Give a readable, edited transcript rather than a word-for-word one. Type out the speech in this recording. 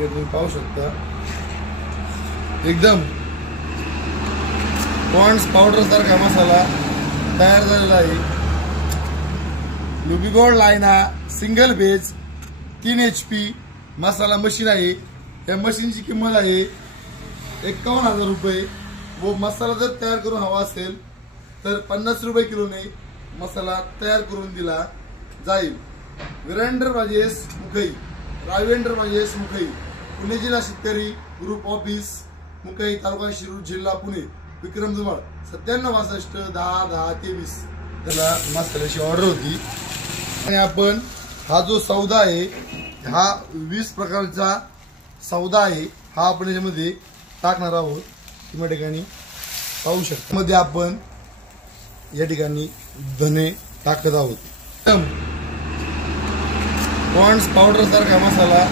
तुम्ही पाहू शकता एकदम पॉन्ड्स पावडर सारखा मसाला तयार झालेला आहे। लुबीगोल्ड लाईन हा सिंगल बेज 3 HP मसाला मशीन आहे। या मशीनची किंमत आहे 51,000 रुपये व मसाला जर तयार करून हवा असेल तर 50 रुपये किलोने मसाला तयार करून दिला जाईल। वीरेंद्र राजेश मुखई, राजेंद्र राजेश मुखई, पुणे जिल्हा शेतकरी ग्रुप ऑफिस, मुखई, तालुका शिरूर, जिल्हा पुणे, विक्रम दुमाळ 9762 10 10 23 त्याला मसाल्याची ऑर्डर होती। आणि आपण हा जो सौदा आहे हा 20 प्रकारचा सौदा आहे हा आपण याच्यामध्ये टाकणार आहोत। तुम्ही ठिकाणी पाहू शकता मध्ये आपण या ठिकाणी धने टाकत आहोत। पॉन्ड्स पावडर सारखा मसाला